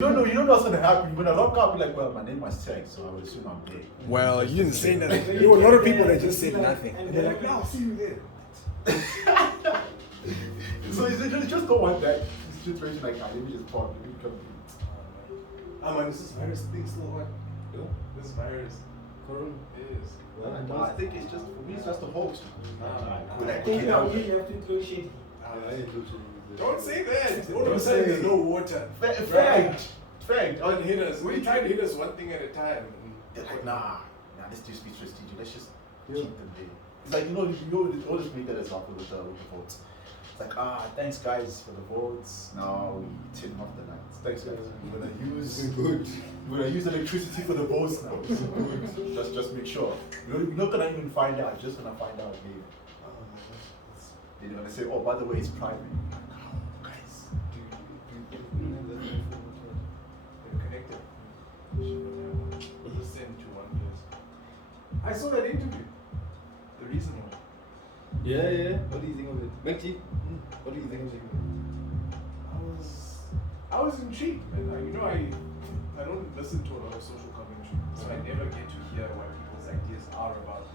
You don't know what's gonna happen. When I lock up, you're like, well, my name was checked, so I would assume I'm there. Well, you didn't say nothing. There were a lot of people that just said nothing. And they're like, no, I'll see you there. So you just don't want that situation like, let me just pause, let me come Man, this is virus thing still what? Yeah. This virus. Corona Is. No, I think it's just, for me, it's just a hoax. I think you have to negotiate. Don't say that. All of a sudden there's no water. Fact. Don't hit us. We try to hit us one thing at a time. They're like, nah, let's just be strategic. Let's just keep them there. It's like, you always make that example with the votes. It's like, thanks guys for the votes. Now we turn off the lights. Thanks guys. We're gonna use electricity for the votes now. It's good. Just make sure. We're not gonna even find out. Just gonna find out later. They're gonna say, oh, by the way, it's private. Guys. They're connected. Just send to one place. I saw that interview. The reason why. Yeah. What do you think of it? Benji, what do you think of it? I was intrigued, man. I don't listen to a lot of social commentary, so I never get to hear what people's ideas are about it.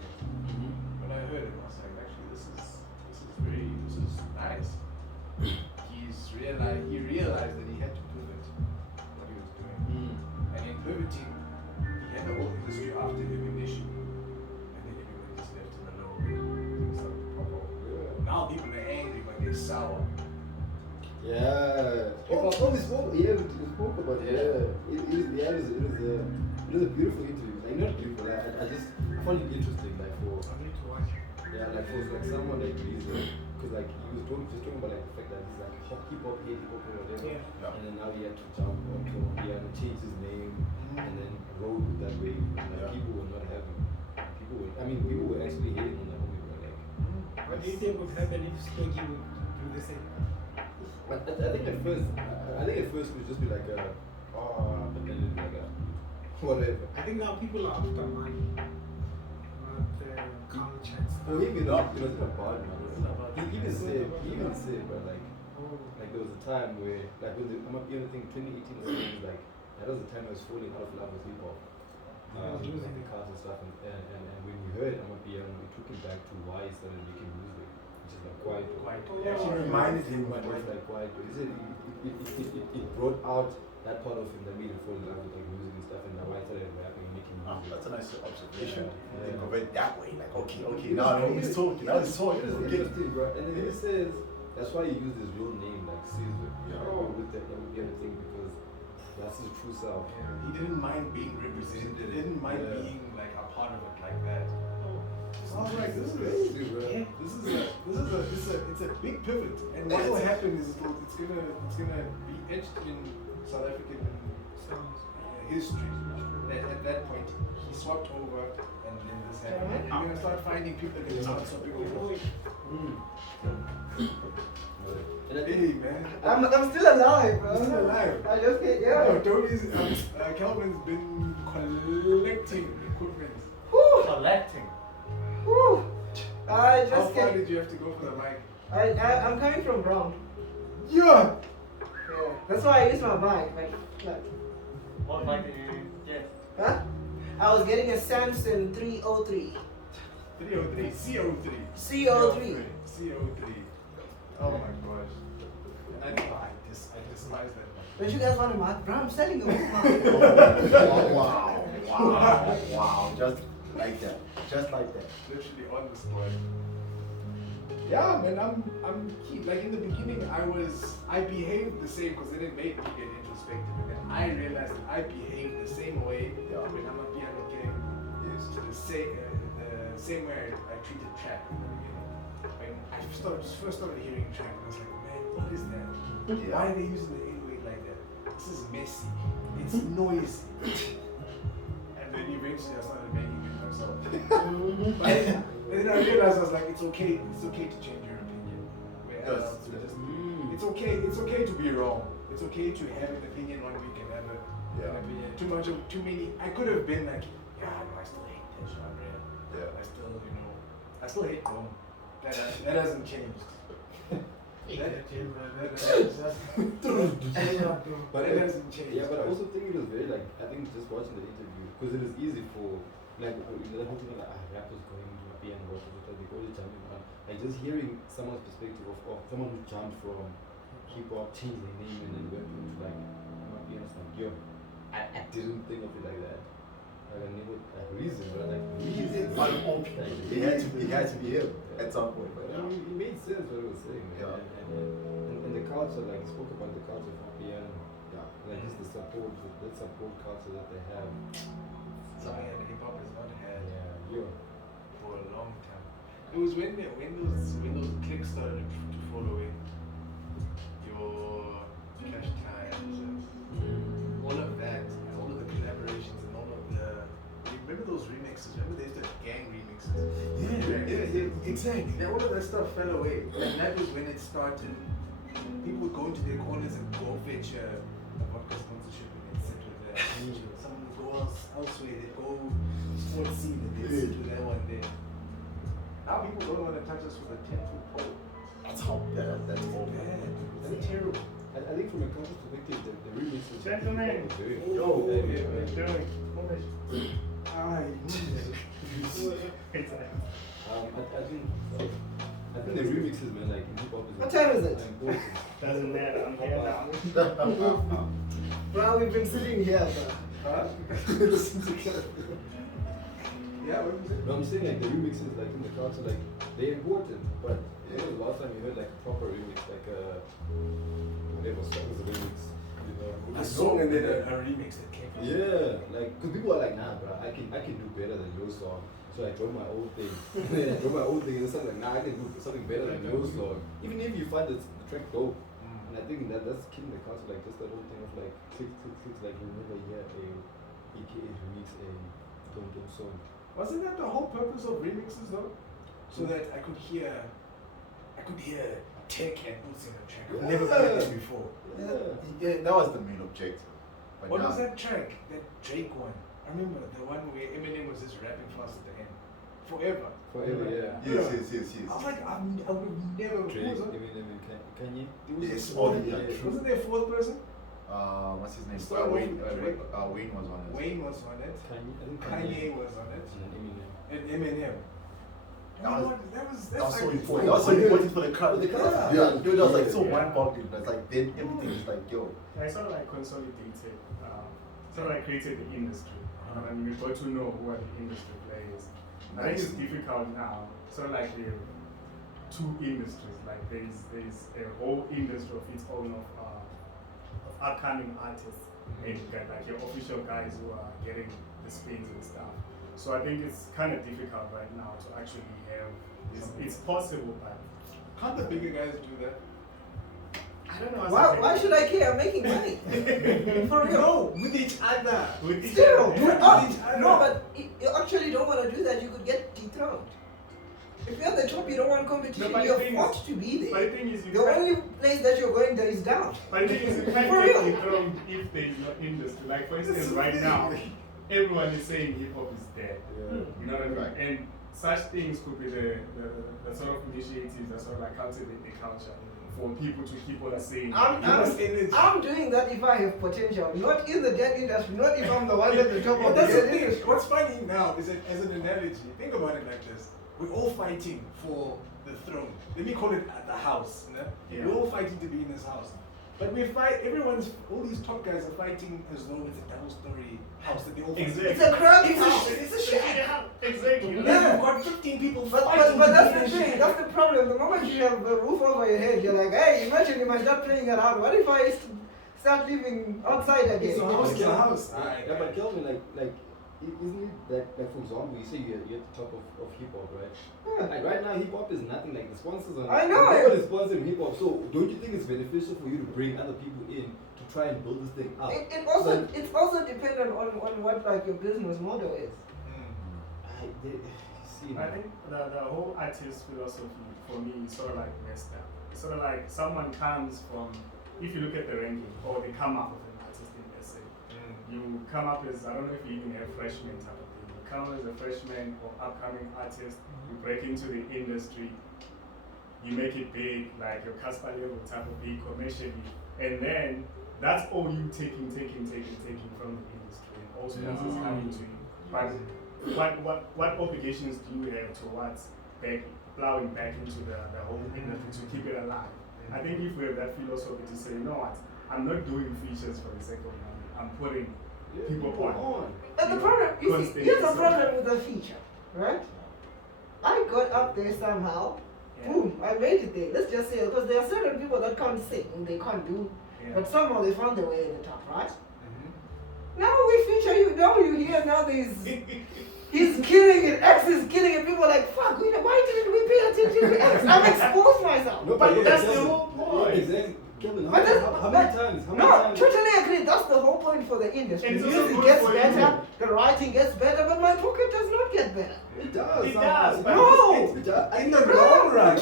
When I heard it, I was like, actually, this is nice. He realized that he had to pivot what he was doing, and in pivoting, he had the whole industry after him initially, and then everybody just left him alone. Things started to pop up. Now people are angry, but they're sour. Yeah. We spoke about it. Yeah. It was a beautiful interview. Like not beautiful. I found it interesting. Like for someone like he's because like he was talking about like the fact that he's like hip hop or whatever. Yeah. And then now he had to jump onto he had to change his name and then roll with that way. And like people were not having. People were actually hating on that movie. Like, What do you think would happen if Turnkey would do the same? But I think at first it would just be like but then it'd be like whatever. I think now people are after money, not culture. For him, it wasn't about money. He even said, but like there was a time where, like when I'm not even think 2018 or something, like that was the time I was falling out of love with hip hop. Like the cars and stuff, and when we heard I'm it took him back to why he started making music, which is like quite. It actually reminded him It was like quite. It brought out that part of him that made him fall in love with like music and stuff, and now I started rapping and making music. That's a nice observation. Think of it that way. Like, okay, now he's talking. Now he's talking. Interesting, bro. And then he says that's why he used his real name, like Caesar, with the thing because that's his true self. Yeah, he didn't mind being represented. He didn't mind being like a part of it like that. So I was like, this is crazy, bro. It's a big pivot. And what will happen is it's gonna be etched in South African history. That at that point he swapped over and then this happened. And you're gonna start finding people that can start swapping over. Hey man, I'm still alive, bro. I'm still alive. I just get No, Tony's Kelvin's been collecting equipment. Collecting. Whew. I How just far get. did you have to go for the mic? I'm coming from Brown. Yeah. Yeah. That's why I use my bike. Like, What mic did you get? huh? I was getting a Samsung 303. 303, CO3. CO3. CO3. Oh my gosh. I despise that. Don't you guys want a mic? Bro, I'm selling a mic. Wow. Just like that. Literally on the spot. Yeah, man, I'm keen. Like in the beginning, I behaved the same because it didn't make me get introspective, and then I realized that I behaved the same way when I'm a piano game. It's the same way I treated trap in the beginning. When I first started hearing trap, I was like, man, what is that? Why are they using the 808 like that? This is messy. It's noisy. And then eventually I started making it myself. But then I realized I was like, it's okay to change your opinion. It's okay to be wrong. It's okay to have an opinion one week and have an opinion. Too many. I could have been like, no, I still hate that genre. I still hate boom. That hasn't changed. That But it hasn't changed. yeah, but I also think it was very like I think just watching the interview because it is easy for like the whole thing like rappers going to a piano or something they go to jumping around. Like just hearing someone's perspective of someone who jumped from hip hop, changed their name and then went into like piano. Like yo, I didn't think of it like that. Like I never like reason, but like It had to be him at some point. But I mean, it made sense what he was saying, man. Yeah. And the culture, like spoke about the culture of piano. Yeah, like just the support, that support culture that they have. Something that hip hop has not had Yeah. for a long time. It was when those clicks started to follow in. Your Cash Times and all of that, and all of the collaborations and all of the. You remember those remixes? Remember they used to have gang remixes? Yeah, exactly. Yeah, all of that stuff fell away. And that was when it started. People would go into their corners and go fetch a vodka sponsorship and they'd sit with that. Someone would go elsewhere, they'd go sports scene and they'd sit with that one there. Now people don't want to touch us with a 10-foot pole. That's all. Yeah, that's all. Bad. That's terrible. I think from a culture perspective, the remixes. Gentlemen. was very. Yo, I think the remixes, man, like in hip hop is. What time is it? Important. Doesn't matter, I'm here now. Well, we've been sitting here, Huh? Yeah, what was it? No, I'm saying like the remixes, like in the culture, like they're important. But when was the last time you heard like a proper remix, like whatever song is a remix, you know? A song and then a remix that came from. Yeah, like, cause people are like, nah, bro, I can do better than your song. So I drop my old thing. And then I drop my old thing and it's like, nah, I can do something better than your song. Even if you find the track dope. And I think that's killing the culture, like just that whole thing of like clicks, like you never hear a EKA remix a don't song. Wasn't that the whole purpose of remixes though? So that I could hear Tech and Boots in a track. I've never heard this before. Yeah, that was the main objective. But What now- was that track? That Drake one. I remember the one where Eminem was just rapping fast at the end. Forever. Forever, yeah. Yes. I was like, I would never. Drake, Who was on? Eminem, and Kanye. There was Yes, a all fourth- the- yeah, true. Wasn't there a fourth person? What's his name? Start off Wayne. with Drake. Wayne was on it. Wayne was on it. Kanye, I think Kanye was on it. And then Eminem. And Eminem. That's so like- important. That was so important for the crowd. For the crowd. Yeah, dude, that was like so Yeah. mind-boggling. But it's like then everything is like, yo. I sort of like consolidated, sort of like created the industry. And we got to know who are the industry players. I think it's difficult now, sort of like two industries. Like there's a whole industry of its own of upcoming artists. And you got like your official guys who are getting the spins and stuff. So I think it's kind of difficult right now to actually have. It's possible, but Can't the bigger guys do that? I don't know. Why should I care? I'm making money. For real. No, with each other. With each Still, other. no, but you actually don't want to do that. You could get dethroned. If you're at the top, you don't want competition. No, but you're the thing forced to be But there. the thing is, you The can't- only place that you're going there is down. But the thing is, you can't For get real. dethroned if there is no industry. Like for instance, right now, everyone is saying hip hop is dead. You know what I mean? Right. And such things could be the sort of initiatives that sort of like cultivate the culture for people to keep on saying. I'm doing that if I have potential, not in the dead industry, not if I'm the one at the top But of the that's the dead thing. industry. What's funny now is that as an analogy, think about it like this. We're all fighting for the throne. Let me call it the house. You know? Yeah. We're all fighting to be in this house. But we fight, all these top guys are fighting as though it's a double-story house that they all fight. Exactly. It's a crowd It's house. a shack. Exactly. Yeah. You've got 15 people But fighting that's to the be in a thing, shack. that's the problem. The moment you have a roof over your head, you're like, hey, imagine you might start playing around. What if I start living outside again? It's a house, it's a Yeah. house. Yeah, but Kelvin, isn't it that, like for example, you say you're at the top of hip hop, right? Yeah. Like right now, hip hop is nothing. Like the sponsors are. I know. Nobody's sponsoring hip hop. So don't you think it's beneficial for you to bring other people in to try and build this thing up? It's also dependent on what like your business model is. I think the whole artist philosophy for me is sort of like messed up. It's sort of like someone comes from, if you look at the ranking, or they come up with an artist in SA. You come up as, I don't know if you even have freshman type of thing. You come as a freshman or upcoming artist, you break into the industry, you make it big, like your Casper level type of big commercially, and then that's all you taking from the industry, and all sponsors coming to you. But what obligations do you have towards plowing back into the whole industry to keep it alive? I think if we have that philosophy to say, you know what, I'm not doing features for the sake of money, I'm putting people on. And the problem, you see, here's the problem with the feature, right? I got up there somehow, boom, I made it there. Let's just say, because there are certain people that can't sing, they can't do, but somehow they found their way at the top, right? Now we feature you, now you hear now there's, he's killing it, X is killing it, people are like, fuck, why didn't we pay attention to X? I've exposed myself. No, But that's the whole point. Exactly. Kevin, But how many times? Totally agree. That's the whole point for the industry. And The it's also music good gets for better, you. the writing gets better, but my pocket does not get better. It does. It does, but No! It does. In the long run,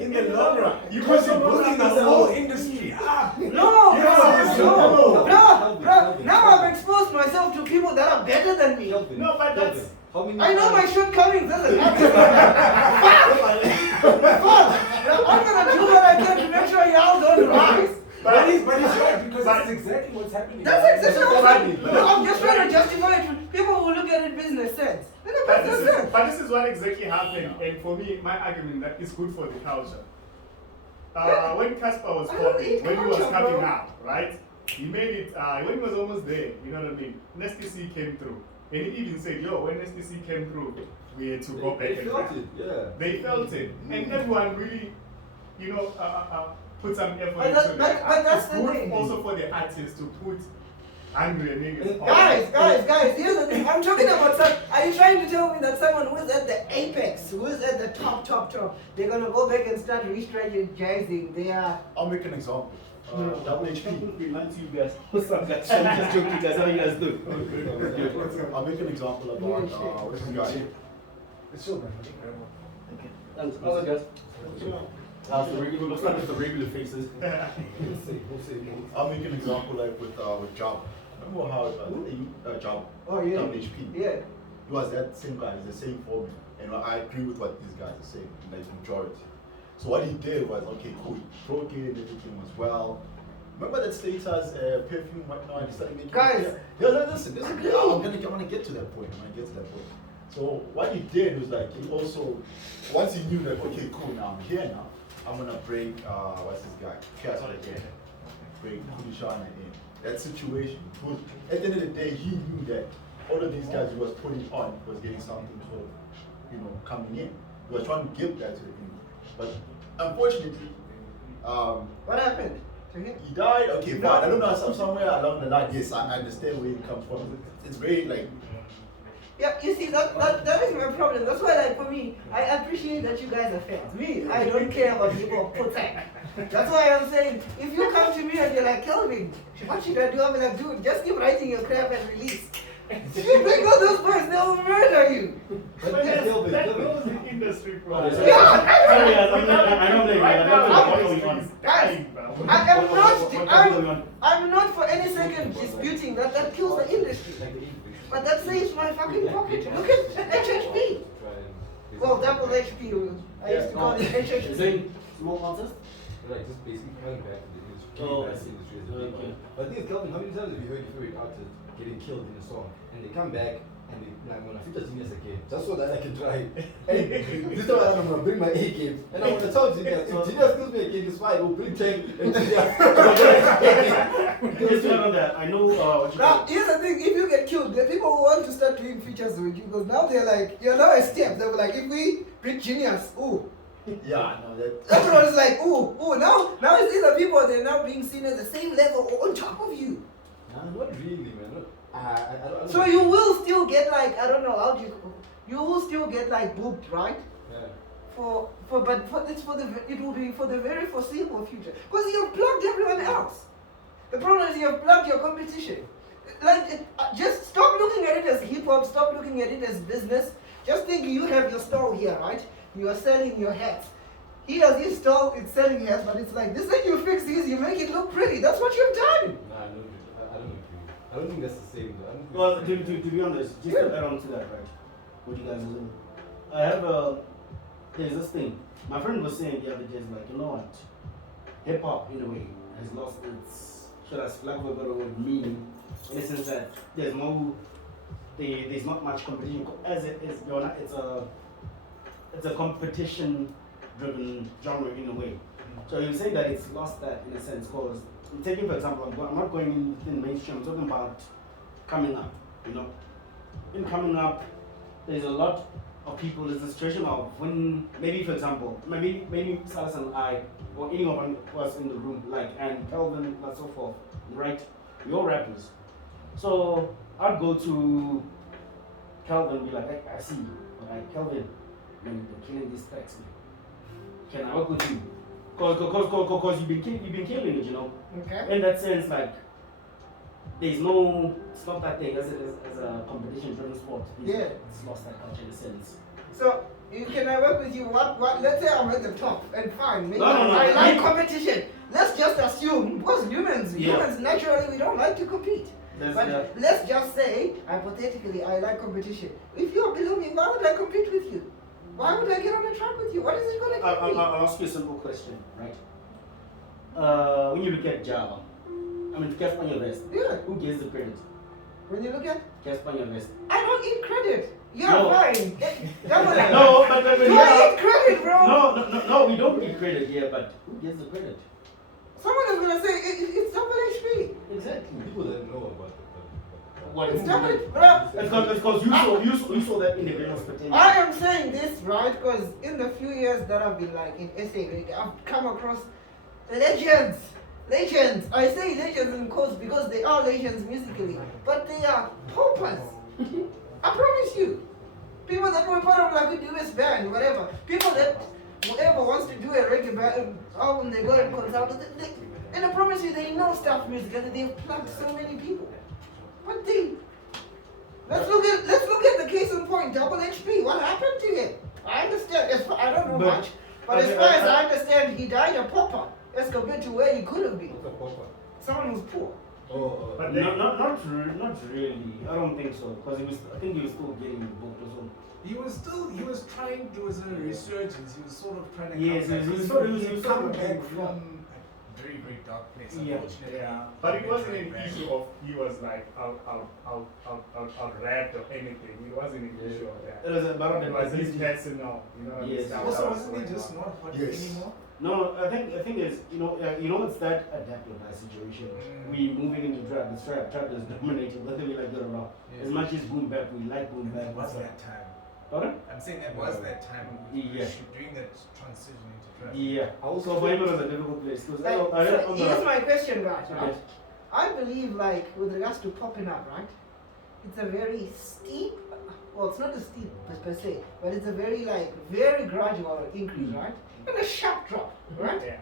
In in the long run, You because also you're don't building the understand. whole industry up. No, No. bro. Now I've exposed myself to people that are better than me. Kelvin, No, but Kelvin, that's- how many I know my times- shortcomings. Doesn't matter. Fuck! I'm gonna do what I can to make sure y'all don't rise. But he's right, because that's exactly what's happening. That's exactly what's what happening. No, I'm just trying to justify it. People will look at it business sense. In a But business this, is, sense. but this is what exactly happened, and for me, my argument that it's good for the culture. When Casper was I don't popping, eat when he was culture, coming bro. out, right? He made it, when he was almost there, you know what I mean? Nasty C came through. And he even said, yo, when Nasty C came through, we had to go back They and felt rap. it, yeah. They felt it. And everyone really, you know, put some effort But into that- that. but that's It's the good thing. also for the artists to put angry niggas on. Guys, here's the thing. I'm talking about some. Are you trying to tell me that someone who's at the apex, who's at the top, they're gonna go back and start re-strategizing their. I'll make an example. Double HP. To you guys. What's up, guys? I'm just joking, guys. How you guys doing? I'll make an example about what's this guy? It's so man. Thanks. How's it, guys? How's the regular? Looks like it's the regular faces. We'll see. I'll make an example like with Job. Remember how Job? Oh yeah. Double HP. Yeah. He was that same guy. He's the same formula, and I agree with what these guys are saying. Like majority. So what he did was, okay, cool, he broke it, everything was well. Remember that status perfume right now, and he started making Guys. Yeah, listen, I'm gonna get to that point. So what he did was like, he also, once he knew that, okay, cool, now I'm here now, I'm gonna break, what's this guy, Casper again, break Kudishana in. That situation, because at the end of the day, he knew that all of these guys he was putting on was getting something sort of, you know, coming in. He was trying to give that to the industry. But unfortunately, What happened to him? he died. Okay, fine. I don't know, somewhere along the line, yes, I understand where he comes from. It's very like, Yeah, you see that is my problem. That's why, like, for me, I appreciate that you guys are fans. Me, I don't care about people protect. That's why I'm saying, if you come to me and you're like, Kelvin, what should I do? I'm like, dude, just keep writing your crap and release. You bring all those boys, they'll murder you. But that goes in industry, bro. Sorry, guys. I don't blame you. Right I now, don't know what's the going industry on. is dying, bro. I'm not for any second disputing that kills the industry. But that saves my fucking pocket. Look at HHP. Well, double HP. I used to call it HHP. Saying small concerts? Like just basically coming back to the industry. Oh, Back to the industry as a big okay. one. But the thing is, Kelvin, how many times have you heard your favorite artist getting killed in a song and they come back and they like, I'm gonna feature Genius again just so that I can try. And this time I'm gonna bring my A game and I'm gonna tell Genius if Genius kills me again, it's fine. We'll bring Tank and Genius. Just remember that. I know what you Now, call it. here's the thing, if you get killed, the people who want to start doing features with you, because now they're like, you're now a step. They were like, if we bring Genius, ooh. yeah, no, that. Everyone's like, ooh, now it's either people, they're now being seen at the same level or on top of you. Nah, not really, man. I don't So you will still get like, I don't know, how do you will still get like booked, right? Yeah. It will be for the very foreseeable future. Because you've plugged everyone else. The problem is you've plugged your competition. Like, just stop looking at it as hip hop, stop looking at it as business. Just think you have your stall here, right? You are selling your hats. He has his stall, it's selling hats, but it's like, this thing you fix this, you make it look pretty. That's what you've done. Nah, I don't agree. I don't think that's the same though. I don't think Well, that's to be honest, just to add on to that, right? What you guys are saying. I have there's this thing. My friend was saying the other day, like, you know what? Hip hop, in a way, has lost its, should I lack of a better word, meaning, in the sense that there's not much competition. As it is, it's a competition-driven genre in a way. So you say that it's lost that in a sense, because taking for example, I'm not going in mainstream. I'm talking about coming up. You know, in coming up, there's a lot of people. There's a situation of when maybe, for example, maybe Salas and I, or any of us in the room, like and Kelvin and so forth, right? You're rappers. So I'd go to Kelvin and be like, I see you. Alright, Kelvin, man, you're killing these tracks, man. Can I work with you? Because you've been killing it, you know. Okay. In that sense, like, there's no, it's not that thing as a competition-driven sport. It's lost that culture in a sense. So, can I work with you? What? Let's say I'm at the top, and fine. Maybe No. I like competition. Let's just assume, because humans naturally we don't like to compete. Let's just say, hypothetically, I like competition. If you're below me, why would I compete with you? Why would I get on the track with you? What is it going to give me? I'll ask you a simple question, right? When you look at Java, I mean, Casper on your vest. Yeah. Who gets the credit? When you look at, Casper on your vest. I don't eat credit. You're No. fine. No, but You eat credit, bro. No, we don't get credit here, but who gets the credit? Someone is going to say it's double HP. Exactly. People that know about What It's who double, gets- bro. It's because you saw that individual's potential. I am saying this, right, because in the few years that I've been like in SA, I've come across legends. Legends. I say legends in quotes because they are legends musically, but they are paupers. I promise you. People that were part of like a US band, whatever. People that whoever wants to do a reggae band album, they go and consult. And I promise you, they know stuff music and they've plugged so many people. But they, let's look at the case in point. Double HP. What happened to him? I understand. I don't know much, but as far as I understand, he died a pauper as compared to where he could have been. What's a pauper? Someone who's poor. But Not really. I don't think so. Because I think he was still getting booked or something. He was trying, there was a resurgence, he was sort of trying to Yes, come back. he was come sort of- back yeah. from a very, very dark place, Yeah. unfortunately. yeah, but it wasn't an issue of he was like out rapped or anything. It wasn't an issue of that. It was about It was his personal, you know. Yes. stuff Also, that was wasn't he going just on. not hot Yes. anymore? No, I think it's it's that adaptive situation. We moving into trap. The trap is dominating whether we like it or not. Yes. As much as boom bap, we like boom bap. That was that time. Pardon? I'm saying that was that time. Yeah. Doing that transition into trap. Yeah. Also, So for him it was a difficult place. Because Like, I read so on here's the my question, guys. Right? okay. I believe, like, with regards to popping up, right? It's a very steep. Well, it's not a steep per se, but it's a very gradual increase, right? And a sharp drop, right? Yeah.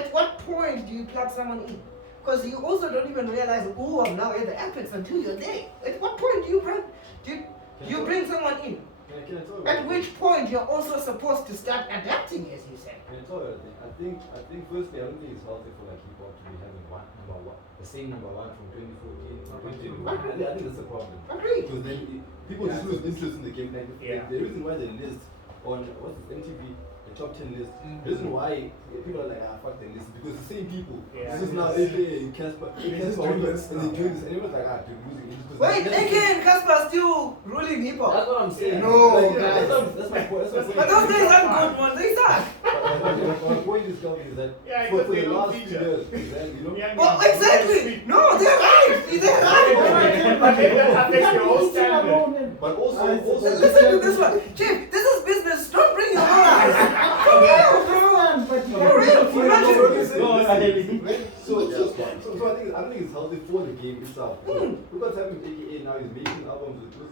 At what point do you plug someone in? Because you also don't even realize, oh, I'm now at the apex until you're there. At what point do you bring someone in? Can I talk about At which point you're also supposed to start adapting, as you said. Can I talk about a thing? I think firstly, I don't think it's healthy for like hip hop to be having the same number one from 2014 to 2021. I think that's a problem. Agreed. Because then people just lose interest in the game. Like Yeah. the reason why they list on what's this MTV, the top 10 list, the reason why people are like, fuck the list, because the same people. Yeah. This is now AKA Casper, They just Casper, doing and this they now. doing this, and everyone's like, dude, losing interest. Wait, AK and Casper are still ruling hip hop. That's what I'm saying. No, like, guys. that's my point. That's my point. But those guys aren't good ones, they suck. My point is coming is that Yeah, for because the they don't last 2 feature. years, then, you know, Yeah, Well, exactly. No, they're right. They're right. But then that affects your whole standard. but also, Listen to this one. Chief, this is business. Don't bring your morals. For real, bro. For real. Imagine. No, I didn't. so I don't think it's healthy for the game itself. Look what's happening with AKA now. He's making albums with those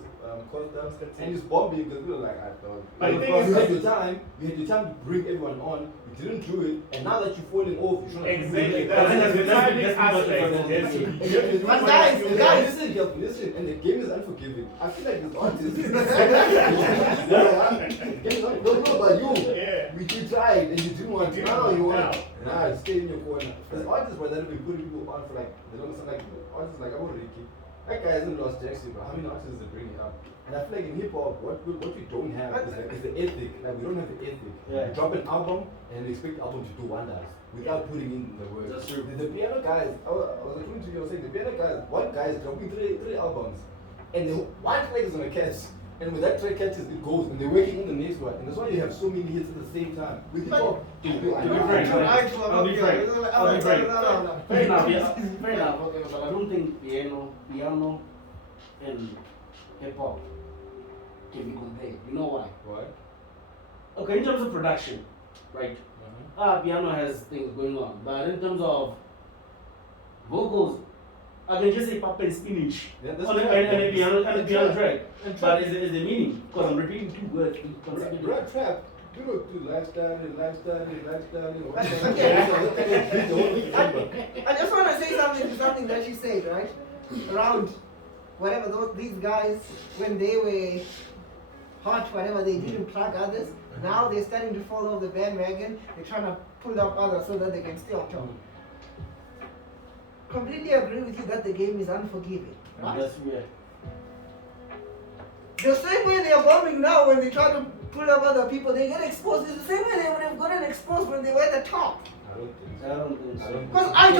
concepts, and he's bombing because people are like, I thought. But the thing You is- had your time. You had your time to bring everyone on. You didn't do it, and now that you're falling off, you're trying to Exactly. do it. That's the timing that's aspect. But guys, Listen, and the game is unforgiving. I feel like this artist. No, but you. Yeah. You tried and you didn't want to. You Now didn't you want want to. to. Nah, stay in your corner. There's artists that have been putting people on for like the longest time. Like artists like Ricky. That guy hasn't lost Jackson, but how many artists is bringing up? And I feel like in hip hop, what we don't have is the ethic. Like we don't have the ethic. Yeah. We drop an album and we expect the album to do wonders without putting in the work. That's true. The piano guys, I was listening to you, I was saying the piano guys, one guy is dropping three albums, and one track is on a catch. And when that track catches, it goes, and they're working on the next one. And that's why you have so many hits at the same time. With hip hop, I'll be frank. Fair enough, yeah. Fair enough. Okay, but I don't think piano and hip hop can be compared. You know why? Why? Okay, in terms of production, right? Piano has things going on, but in terms of vocals, I can just say pop and spinach Yeah, on a piano track. But is the meaning? Because I'm repeating two words consecutively. Rap trap. You don't do lifestyle. I just want to say something that you said, right? Around whatever these guys, when they were hot, whatever, they didn't plug others. Now they're starting to follow the bandwagon. They're trying to pull up others so that they can stay on top. Completely agree with you that the game is unforgiving. Right? Yes, yeah. The same way they are bombing now when they try to pull up other people, they get exposed. It's the same way they would have gotten exposed when they were at the top. I don't think so. Because I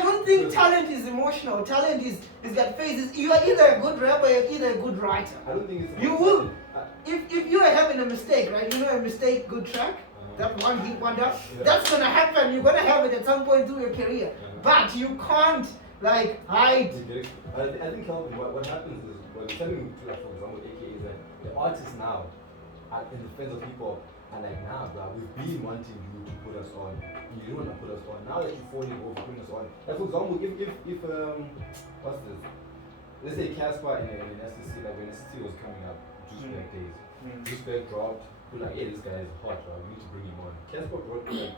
don't think talent is emotional. Talent is that phases. You are either a good rapper, you're either a good writer. I don't think it's. You will. If you are having a mistake, right? You know a mistake, good track, that one hit wonder, that's gonna happen. You're gonna have it at some point through your career. But you can't like hide. I think Calvin, what happens is, what you're telling me to, like, for example, AKA is that the artists now, in defense of people, are like, nah, bro, we've been wanting you to put us on. You don't want to put us on. Now that you're falling over, putting us on. Like, for example, if what's this? Let's say Casper in SCC, like when SCC was coming up, Juice Back days. Juice Back dropped. We're like, yeah, this guy is hot, right? We need to bring him on. Casper brought like,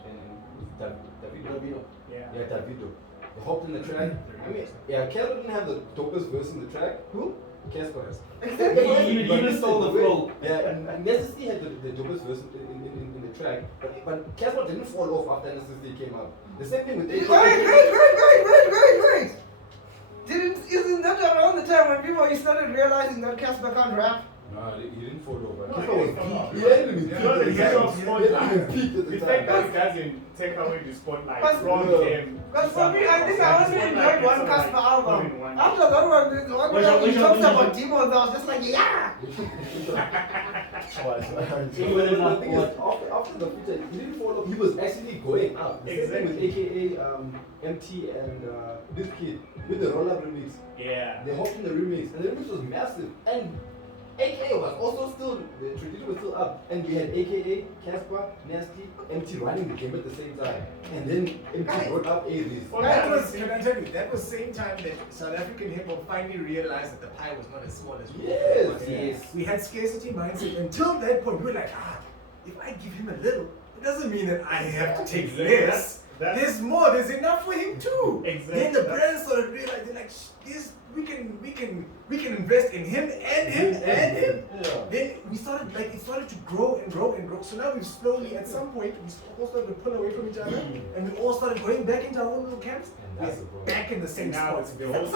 Davido. Yeah. Yeah, Davido. They hopped in the track. I mean, yeah, Casper didn't have the dopest verse in the track. Who? Casper. He stole the flow. Yeah, and Necessity had the dopest verse in the track, but Casper didn't fall off after Necessity came out. The same thing with AKA. Wait. Isn't that around the time when people started realizing that Casper can't rap? No, he didn't fall over. No, Casper was he didn't fall peak. He hadn't even You know, the head of spotlight. peaked at The the fact time. that doesn't take away the spotlight But- from him. Because for me, I think I only enjoyed one Casper album. After that one, the one Which where he one? talks about demons, I was just like, yeah! The thing is, after the feature, he didn't fall off. He was actually going up. The same thing with AKA MT and this kid with the roll-up remix. Yeah. They hopped in the remix, and the remix was massive. And AKA was also still, the tradition was still up. And we had AKA, Casper, Nasty, MT running the game at the same time. And then MT brought up Aries. Well, that was, can I tell you, that was the same time that South African hip hop finally realized that the pie was not as small as we thought it was. Yes. We had scarcity mindset until that point. We were like, if I give him a little, it doesn't mean that I have to take less. There's more. There's enough for him too. Exactly. Then the brands started realizing, like, this we can invest in him and him and him. Yeah. Then we started, like, it started to grow and grow and grow. So now we've slowly, at some point, we all started to pull away from each other, and we all started going back into our own little camps. And that's the We're problem. back in the same Now spot. it's the whole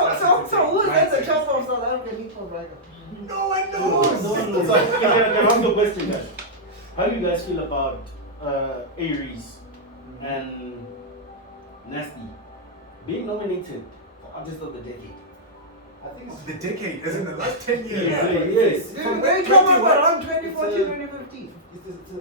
So who is at the top of South African hip hop right now? No one knows. No. So, can I ask you a question, guys? How do you guys feel about Aries and Nasty being nominated for Artist of the Decade? I think it's The decade, as in the last 10 years. Yes. From where it came up around 2014, 2015. I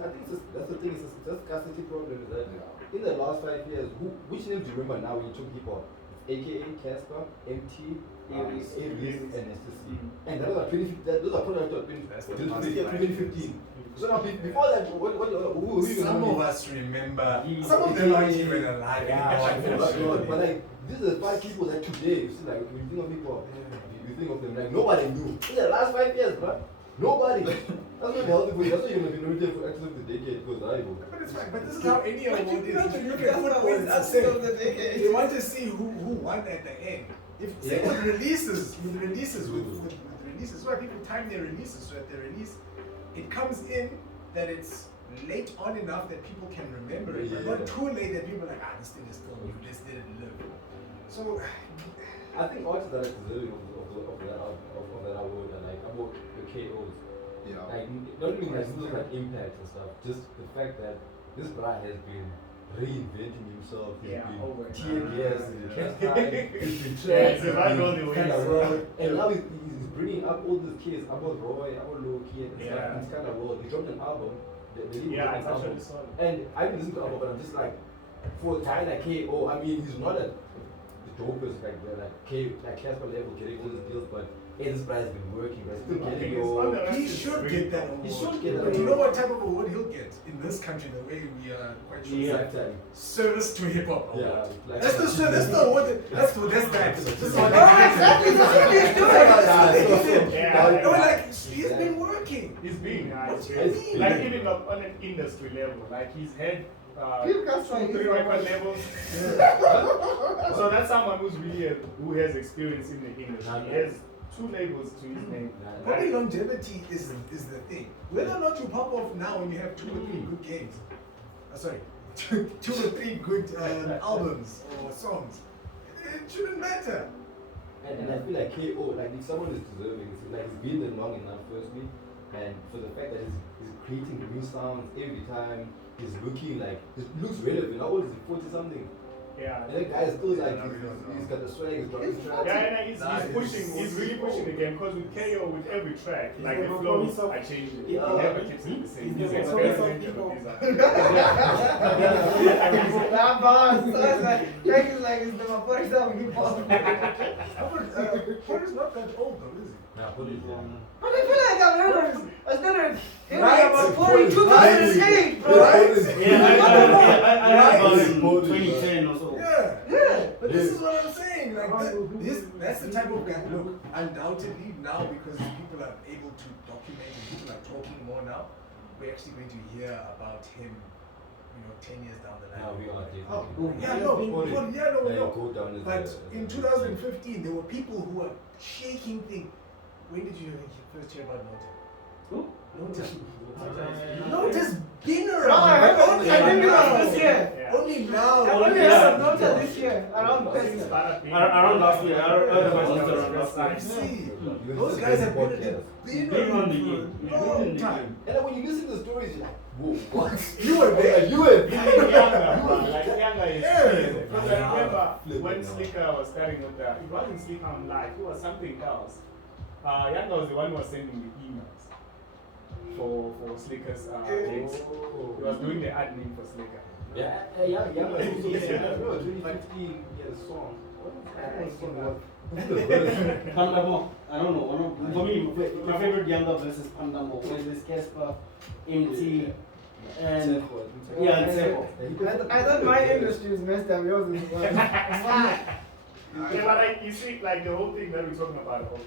think that's the thing. It's a scarcity problem. Is that in the last 5 years, which names do you remember now when you took hip hop? AKA Casper, MT, Aries, and STC. And those are 2015. Those are products of That's the past 5 2015. So now before that, who you Some of us remember. Some of them aren't even alive. But like, these are the 5 people that today, you see, like, when you think of hip hop, you think of them like nobody knew. In the last 5 years, bro, nobody. That's not healthy for you. That's why you're gonna be nominated for Actors of the Decade because I go. But it's fine. But this is how any award is. If you look at That's football, what it's the Artist same. of the Decade. They want to see who won at the end. If same with releases, with releases, so I people time their releases so at the release, it comes in that it's late on enough that people can remember it, but not too late that people are like, this thing is still new, let's let it live. So I think artists that are deserving of that award are like about the KOs. Yeah. Like not even like those like impact and stuff. Just the fact that this guy has been reinventing himself. He's Yeah, been over and tear over. gas and cast iron. He's been Yeah, trapped. it's about all the kind of ways. raw. And now he's bringing up all these kids about Roy, about Loki and stuff. Yeah. It's kind of raw. He dropped an album. The lead Yeah, it's dropped an actually solid. And I didn't listen to the album, but I'm just like, for a guy like KO, I mean, he's not the dopest like Casper level getting all these deals, but hey, this guy has been working, but still I getting think it's your. under- He should get that award. He should get that But you award. know what type of award he'll get in this country? The way we are quite sure. Yeah. Lifetime. Service to hip hop. Yeah. award. Like, That's the award. That's that. This is what Oh, exactly. That's what he's doing. Yeah, No, yeah. like he's been working. He's been, What's he like mean? even on an industry level, like he's had Give Casper 2, 3 his record award. labels. So that's someone who's really who has experience in the industry. He has 2 labels to his name. Probably longevity is the thing. Whether or not you pop off now when you have 2 or 3 good games. Sorry, 2 or 3 good albums or songs. It shouldn't matter. And I feel like KO, like if someone is deserving, it's like he's been there long enough, firstly, and for the fact that he's creating new sounds every time, he's looking like, he looks relevant. How old is he? 40 something? Yeah. And that guy is still like, he's got the swag, he's dropping tracks. Yeah, he's pushing, he's really pushing the game because with KO, with every track, like the flows are changing. He never keeps it the same. He's experimenting with these. That boss. Jack is like, it's the 47 hip hop. Porter's not that old though, is he? Nah, put it down. But I feel like I started hearing Right. about 42 2008, bro. Right? I Right. in 2010 or so. Yeah. Yeah. But this is what I'm saying. Like that's the type of guy. Look, undoubtedly now because people are able to document and people are talking more now, we're actually going to hear about him, 10 years down the line. Now we are Oh, definitely. yeah, no, no. Go down as But a- in 2015, there were people who were shaking things. When did you first hear about Nota? Who? Nota. Yeah. Nota's been No, around. I didn't realize this year. Yeah. Only now. I only heard of Nota this year, around Since Christmas. Barat being- Around last year, around First time. See, You those listen guys to have the been Been around on the for game. a Been in long the time. game. And then when you listen to the stories, you're like, whoa, what? You were there. You were Even younger, man, like younger is Yeah. because I remember Flip when it now. Slicker was starting with that, it wasn't Slicker on live, it was something else. Younger was the one who was sending the emails for Slicker's gigs. Oh. He was doing the admin for Slicker. Yeah, yeah. I remember 2015, he had a song. What was that song? Pandamo. I don't know. For me, my favorite younger verse is Pandamo. Where there's Casper, MT, and yeah, and Seko. I thought my industry is messed up. Yours is Yeah, but like, you see, like the whole thing that we're talking about of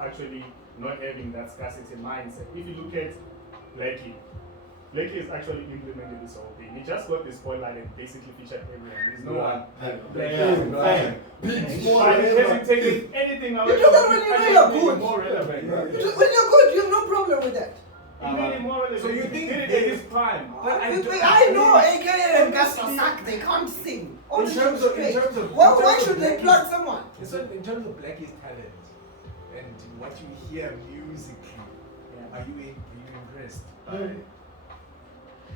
actually not having that scarcity mindset. If you look at Blackie has actually implemented this whole thing. He just got the spotlight and basically featured everyone. There's no one. Big But he hasn't taken anything away. You do that when you know you're Actually made it good. more relevant. When you're good, you have no problem with that. He made it more relevant. So you He think did it they- at his prime? But I know AKA and Gaston Sack, they can't sing. Only In terms of- straight. in terms of- Why in terms should of they Blackie's- plug someone? So in terms of Blackie's talent and what you hear musically, are you impressed by?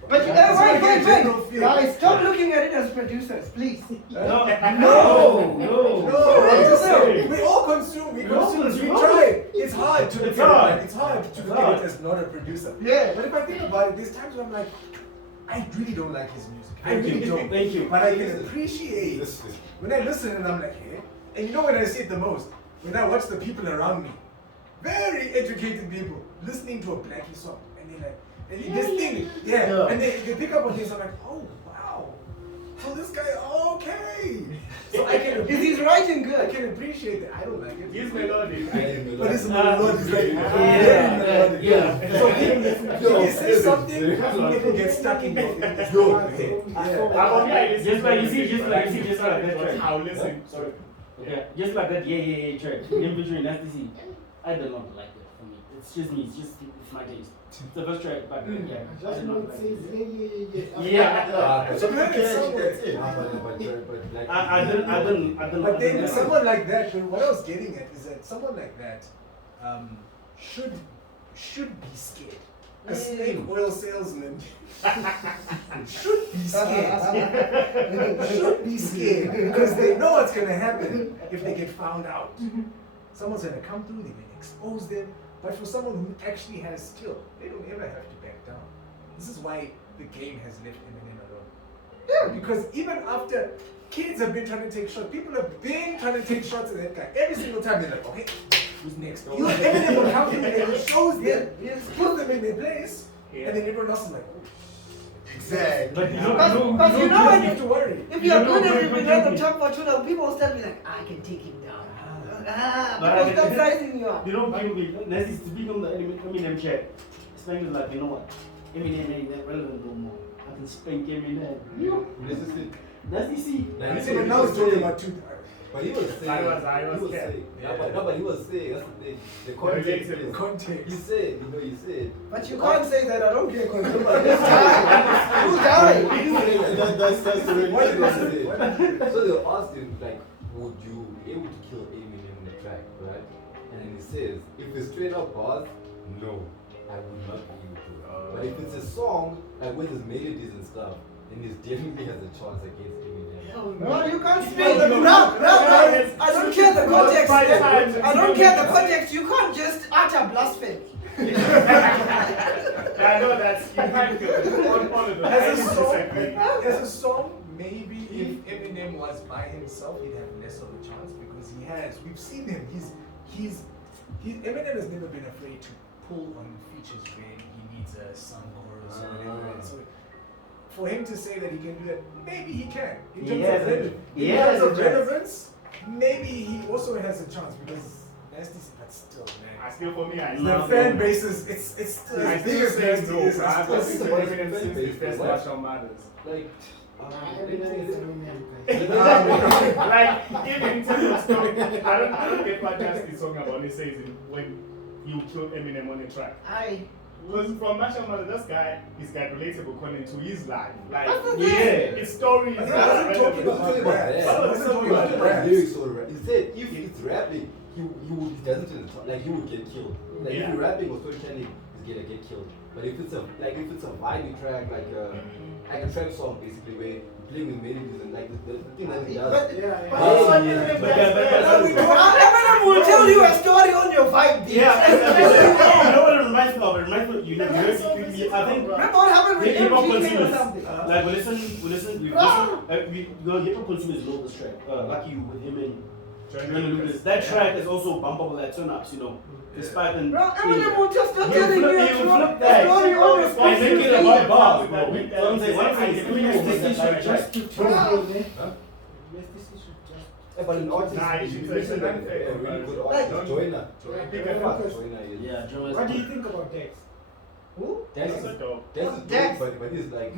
But you That's wait, my wait, general wait. feeling. Guys, stop looking at it as producers, please. No, No, I'm just no. saying, we all consume, we consume. try. It's hard to It's look hard. at it. It's hard to It's look at hard. it as not a producer. Yeah. But if I think about it, there's times where I'm like, I really don't like his music. I Thank really you. don't. Thank you. But I can appreciate when I listen and I'm like, hey. And you know when I see it the most? When I watch the people around me, very educated people, listening to a Blackie song, and they're like, and this thing, Yeah. and they pick up on things. I'm like, oh wow, so this guy, okay. So I can Is his writing I good? can appreciate that. I don't like it. He's melodic. But his melody is like Yeah. very Yeah. So if he says something, it will get stuck in your head. Yeah. Just like you see, just like that track. How listen. Sorry. Okay, just like that, yeah track. Him featuring Nasty C. I do not like it for me. It's just me. It's my taste. It's the first track, but yeah. I just know it says yeah. Yeah. So man, it's someone- I didn't. But then someone like that, what I was getting at is that someone like that should be scared. A snake oil salesman should be scared. Should be scared because they know what's gonna happen if they get found out. Someone's gonna come through, they're gonna expose them. But for someone who actually has skill, they don't ever have to back down. This is why the game has left Eminem alone. Yeah, because even after kids have been trying to take shots, people have been trying to take shots at that guy. Every single time they're like, okay, who's next? You know, Eminem will come through and he shows them, put them in their place, and then everyone else is like, oh. Exactly. But But you know You when have to worry. if you're good and you've been at the top for too long, people will still be like, I can take him down. People stop sizing you up. You know, people be Nancy speaking on the Eminem chat. Spank like, you know what? Eminem ain't that relevant no more. I can spank Eminem. Nancy see. Even now he's talking about two. But he was saying, I was he was scared. saying, but he was saying, that's the thing. The context is, Context. he said, he said. But you can't say that I don't care consumer. Who's dying? That's the way What he did was he say? What did he saying. say? So they asked him, like, would you be able to kill Eminem on the track, right? And then he says, if it's straight up bars, no, I would not be able to. But if it's a song, like with his melodies and stuff, then he definitely has a chance against Eminem. No, you can't speak. No, I don't care the context. I don't care the context. You can't just utter blasphemy. I know that's you can't do it. All of them. As a song, maybe if Eminem was by himself, he'd have less of a chance because we've seen him. Eminem has never been afraid to pull on features when he needs a song chorus or whatever. So for him to say that he can do that, maybe he can. In terms of relevance, maybe he also has a chance because Nasty, but still, man. For me, I The love fan it. base is still I as still big as say Nasty no, is. bro. I've It's listened still- to Eminem since his first What? Marshall Mathers. Like, Like, even in terms of story, I don't get what Justin is talking about. He says when you kill Eminem on a track. Because from Marshall Mathers, this guy relatable content to his life. Like, his story is He wasn't talking about that. What was He the wasn't story talking about about that? that. lyrics or rap. He said if it's rapping, he doesn't like he would get killed. Like if you're rapping or storytelling, he's gonna get killed. But if it's a vibey track, like a trap song basically where you're playing with melodies and like the thing that he does. Eminem will tell you a story on your vibe beat. You know what it reminds me of? It reminds me of, I think Remember what happened with hip hop MGK or consumers, something? like we listen, hip hop consumers know this track. Lucky You with him and Johnny Lucas. That track is also bumpable at turn-ups, you know. Despite and Bro, Eminem will just start He'll telling flip- you a he'll flip that. story on your I make it speech. about bars, bro. With that- So I'm saying, one thing, This should just put Huh? Yes, this should just. Yeah, but an artist, Nah, you should listen say to that. a really good Like- artist, Joyner. Because- Joyner is. yeah, Joe is What do you think about Dex? Who? Dex That's is a dope. Dex is Dex. dope, but he's like.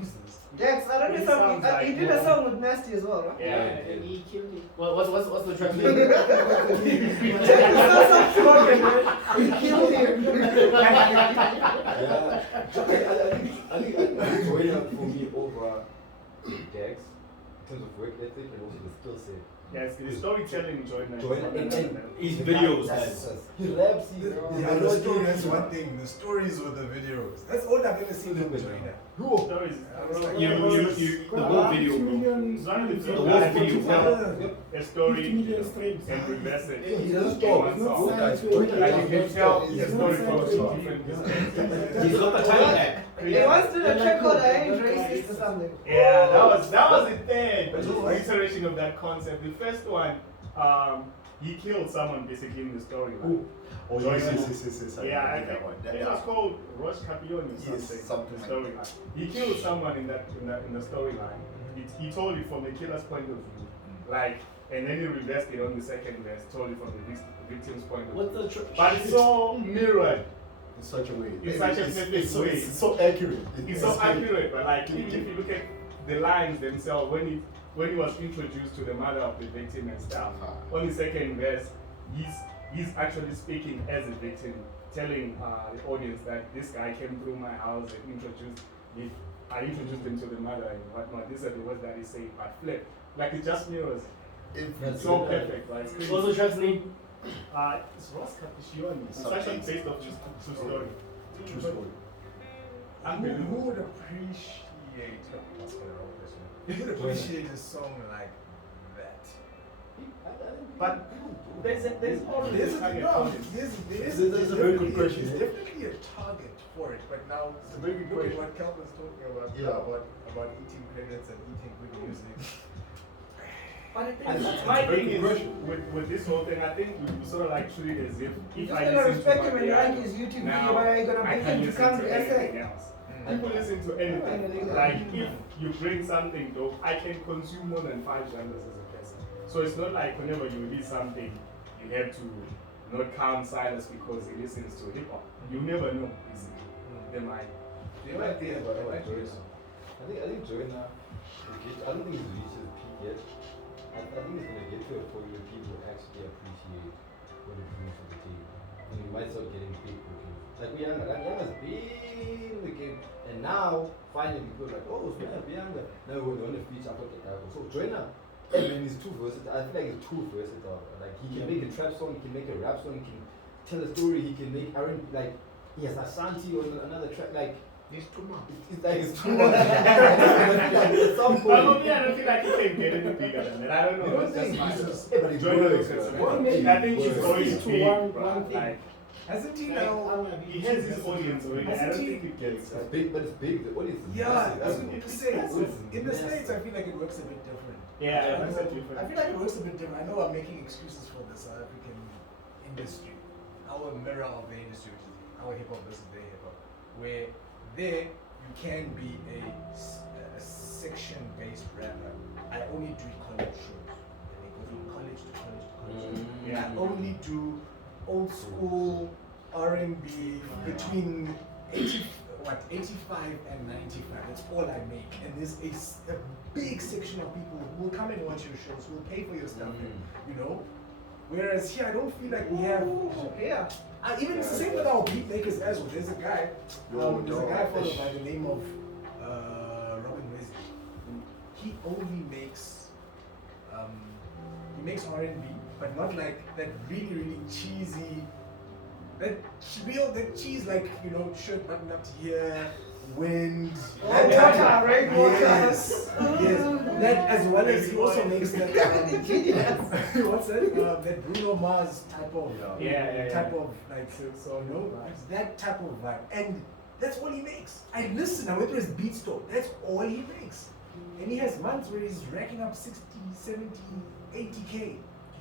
Dex, I don't know He if sounds like he did a song with Nasty as well, right? Yeah. And he killed it. What's the track name? Check this out, some song, man. He killed him. Yeah, I think Joyner for me over Dex in terms of work ethic and also the skill set. Yes, the storytelling Jordan. And His videos, that's- guys. he raps. Yeah, the story, that's one thing. The stories with the videos. That's all I've ever seen from Joyner. Stories. The whole video, bro. It's one of the few The guys whole who video. tell a 50 story million streams. and reverse it. He doesn't in one stop. song. Science Joyner Like you does can not tell stop. the story from two different perspectives. He's got the time back. He once did a track called I Ain't Racist or something. Yeah, that was the third iteration of that concept. The first one, he killed someone basically in the storyline. Oh, yes. Yeah, I that one. think it was called Roche Capione or something. Yes, something like storyline. that. He killed someone in the storyline. He told it from the killer's point of view, like, and then he reversed it on the second verse, told it from the victim's point of What's view. the track? But it's so mirrored. In such a way. In such a specific way. It's so accurate. It's so accurate, but like even if you look at the lines themselves, when he was introduced to the mother of the victim and stuff, on the second verse, he's actually speaking as a victim, telling the audience that this guy came through my house and introduced me. I introduced him to the mother and whatnot. These are the words that he said, but flip. Like it just mirrors. It's so perfect, right? It's What's the track's name? It's Ross Cappuccioni. It's actually based off his true story. True story. Who would appreciate? That's the wrong question. Who would appreciate a song like that? But there's always There's a target a audience. very good question. There's definitely a target for it, but now It's a very good look at question. what Calvin's talking about. Yeah. About eating credits and eating good music. But it And is. that's My a very thing good is, question. with this whole thing, I think we sort of like treat it as if You're just I gonna listen respect to him what and they like are, his YouTube now, video, but are you gonna I bring can him to listen come to to anything SA? else. People listen to anything. Like if you bring something dope, I can consume more than 5 genres as a person. So it's not like whenever you release something, you have to not count Silas because he listens to hip hop. You never know. Basically, they might. They might be about like Joyner. I think Joyner, I don't think he's reached his peak yet. I think it's gonna get to a point where people actually appreciate what it brings to the table. And we might start getting big bookings. Like Younger's been in the game, and now finally people are like, oh, it's Younger. Now we want to feature after the album. So Joyner, I mean, he's too versatile. I feel like he's too versatile. Like he can make a trap song, he can make a rap song, he can tell a story, he can make R&B, like he has Ashanti on another track. Like There's too much. it's too much. At some But for point. me, I don't feel like he can get any bigger than that. I don't know. You don't That's think my he's Yeah, but he Joyner works, looks at bro. it. I think he's Works. always It's big, one bro. thing. Like Hasn't he Like, now? he has his audience already. I don't think it gets. It's big, but it's big. The audience is Yeah, massive. that's what you say. Massive. In the States, I feel like it works a bit different. Yeah, that's a I different. feel like it works a bit different. I know I'm making excuses for the South African industry, our mirror of the industry, which is our hip hop versus their hip hop, where there you can be a section-based rapper. I only do college shows, and they go from college to college to college. Yeah. I only do old school R&B between 85 and 95. That's all I make. And there's a big section of people who will come and watch your shows, who will pay for your stuff, you know. Whereas here, I don't feel like we have. Yeah. Even the same with our beat makers as well. There's a guy followed by the name of Robin Wesley. He only makes R&B, but not like that really cheesy. That cheese, like, you know, shirt button up to here, wind. That type of- Right? Yes, yes. That as well as he also makes that. What's that? That Bruno Mars type of. Yeah. Type of like so you know that type of vibe, and that's all he makes. I listen. I went to his beat store. That's all he makes, and he has months where he's racking up 60, 70, 80K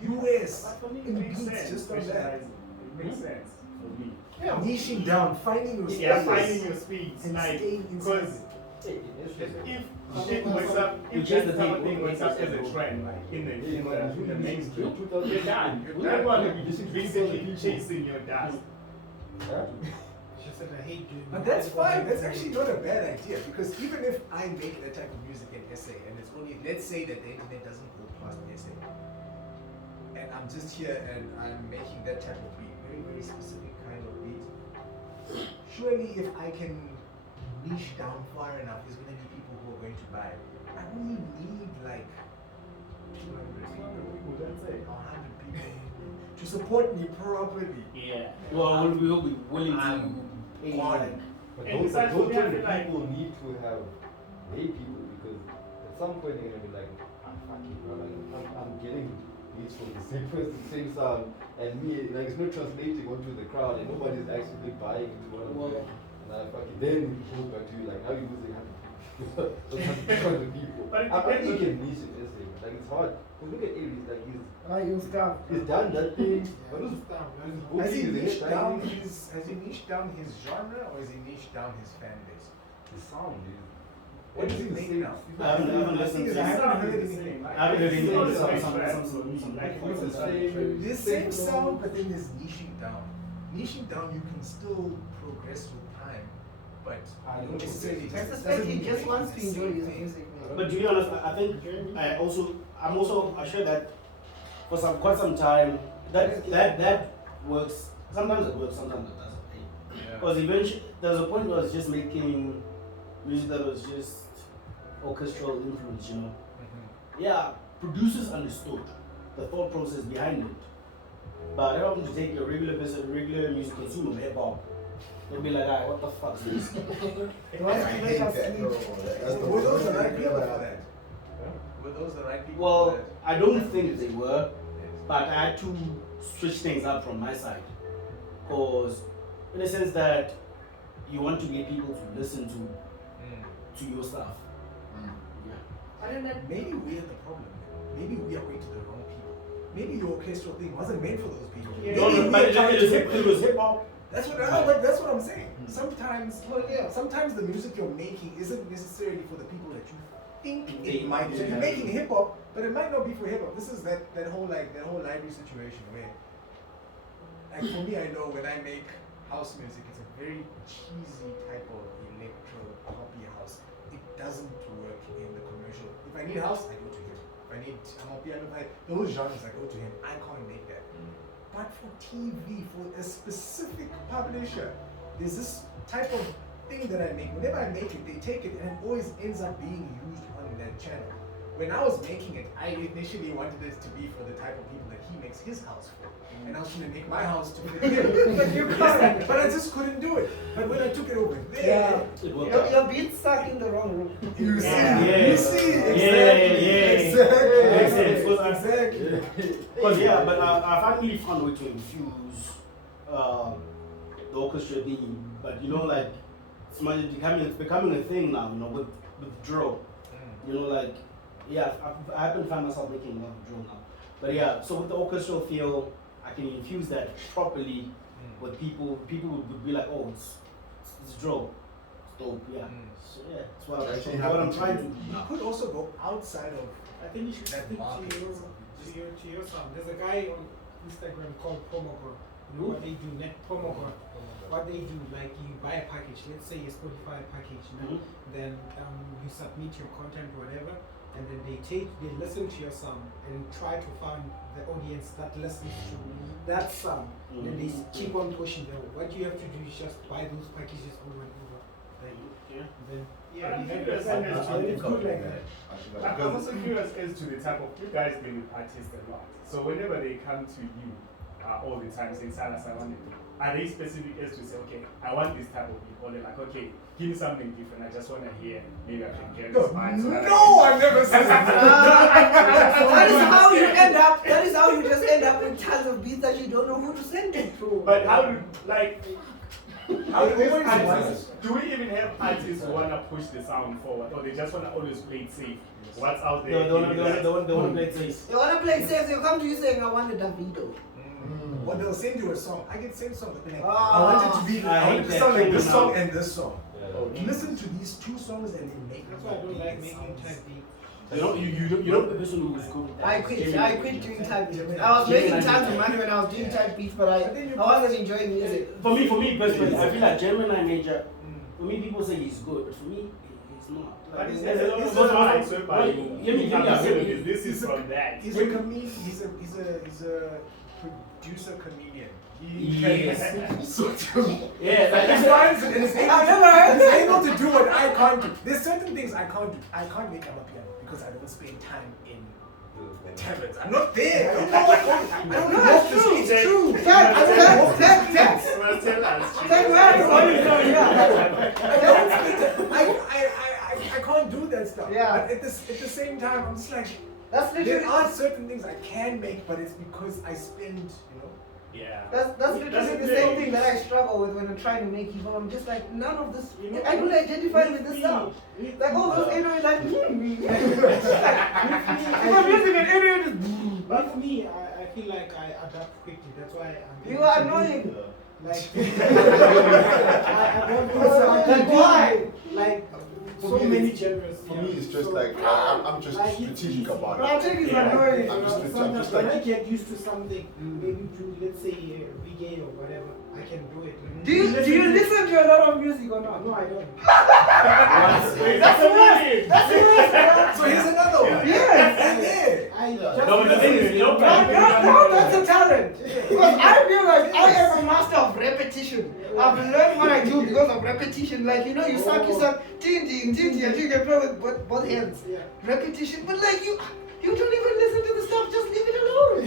US But for me, it in makes beats sense. just on that. Specializing. It makes sense for me. Yeah, niching down, finding your Yeah, space. finding your speeds. And Like, staying inside because it. if shit wakes up, You if change that the type of beat, thing wakes up as a it's trend, like in the mainstream, You're you're done. You're not going to be basically chasing your dust. Just that I hate doing But that's fine. That's actually not a bad idea, because even if I make that type of music in SA, and it's only, let's say that the internet doesn't go past SA, and I'm just here and I'm making that type of beat, very specific kind of beat. Surely, if I can niche down far enough, there's going to be people who are going to buy. I only need like 200 people, That's it. 100 people to support me properly. Yeah. Well, we will be willing to pay God. like. But And those besides, we have to, like- people need to have made people, because at some point they're gonna be like, I'm fucking bro, like I'm getting beats from the same person, same sound, and me, like, it's not translating onto the crowd, and nobody's actually buying into what I'm doing. And I fucking then it goes back to you, like, now you're losing 100 people. But it I think you depends. can niche it, essay, like it's hard. Cause look at Aries, like You'll stop. he's done that thing, but But it's Has he booking, niched he's down hitting, his genre, or has he niched down his fan base? his sound, dude. What does he It's the make same- now? I haven't listened to I haven't it. heard the anything. same. I haven't heard It's not anything. the Some like It's the same. The same sound, but then there's niching down. Niching down, you can still progress with time, but I don't necessarily. That's doesn't especially make just wants to the enjoy same his thing. music. But to be honest, I think I'm also assured that for quite some time that works. Sometimes it works, sometimes it doesn't. Yeah. Because eventually, there's a point where I was just making music that was just orchestral influence, you know. Yeah, producers understood the thought process behind it. But I don't want to take a regular music consumer of hip hop. They'll be like, alright, what the fuck is this? Were those the right people for that? Were those the right people Well, for that? I don't think they were, but I had to switch things up from my side. Because, in a sense that you want to get people to listen to your stuff. Yeah. I don't know. Maybe we're the problem. Maybe we are going to the wrong people. Maybe the orchestral thing wasn't made for those people. Yeah. No, Maybe but it was hip hop. That's what I'm saying. Sometimes the music you're making isn't necessarily for the people that you think it might be. So you're making hip hop, but it might not be for hip hop. This is that whole library situation where, like, for me, I know when I make house music, it's a very cheesy type of electro poppy house. It doesn't work in the commercial. If I need house, I go to him. If I need piano, those genres, I go to him. I can't make that. But for TV, for a specific publisher, there's this type of thing that I make. Whenever I make it, they take it and it always ends up being used on that channel. When I was making it, I initially wanted it to be for the type of people that he makes his house for. And I was going to make my house to fit him. But you can't. But I just couldn't do it. But when I took it over there, Your beat's stuck in the wrong room. you see, exactly. Because but I finally found a way to infuse the orchestra theme. But you know, like it's becoming a thing now. You know, with drill. You know, like I happen to find myself making a lot of drill now. But yeah, so with the orchestral feel, I can infuse that properly with people. People would be like, oh, it's drill. It's dope, yeah. So yeah, that's what I'm trying to do. You could also go outside of. I think you should that stick market. to your sound. There's a guy on Instagram called Promogor. You know what they do? Net Promogor. What they do, like you buy a package. Let's say a Spotify package, you know? Then you submit your content, whatever, and then they listen to your sound and try to find the audience that listens to that sound. Then they keep on pushing them. What you have to do is just buy those packages over and over. Then I'm you have curious your as sound. to- It's good like that. I'm also curious as to the type of, you guys deal with artists a lot. So whenever they come to you all the time saying, Silas, I want it, are they specific as to say, okay, I want this type of beat? Or they're like, okay, give me something different. I just want to hear, maybe I can get this part. No, I've never said that. That is how you end up. That is how you just end up with tons of beats that you don't know who to send it to. But how do, like, how do these Always artists, do we even have artists who want to push the sound forward? Or they just want to always play it safe? What's out there? They want to play it safe. They wanna play safe. They come to you saying, "I want a Davido." Or they'll send you a song. I get sent songs. Like, I Ah, want it to be. I want it to hate sound that like this thing song now. and this song. Yeah. Listen to these two songs and then make. That's why I don't like making type beats. You know the person who was good with that. I quit doing type beats. I was making tons of money when I was doing type beats, but I wasn't enjoying music. For me personally, I feel like Gemini Major. For me, people say he's good, but for me, he's not. But Like, there's a lot of I swear by you. This is from that. He's a comedian. He's a producer comedian. Yes. So true. Yeah, like He finds it and is able to do what I can't do. There's certain things I can't do. I can't make amapiano because I don't spend time in the taverns. I'm not there. I don't know what. I don't know. That's It's true. It's true. Facts. Well, tell us. Tell us. I can't do that stuff. Yeah. But at the same time, I'm just like, That's there literally. are certain things I can make, but it's because I spend, you know. Yeah. That's literally the same thing that I struggle with when I'm trying to make hip hop. I'm just like, none of this. I don't identify with this sound. Like all those areas, like. My music and area is. But for me, I feel like I adapt quickly. That's why I'm. You are annoying. Like, I don't do Like why? like For so me, many it's- genres. For me, it's just So, like I'm just like, strategic about it. Project is Yeah. annoying. I'm just Sometimes when I like get used to something, maybe to let's say reggae or whatever, I can do it. Do you listen to a lot of music or not? No, I don't. That's the worst. That's the worst. So here's another one. Yes. Yeah. I I Yeah. just. No, but the thing is, No, that's a talent. Because I feel like I am a master of repetition. I've learned what I do because of repetition. Like, you know, you suck yourself, ting, ting, ting, ting, until you can play with both hands. Yeah. Repetition. But like, you don't even listen to the stuff, just leave it alone.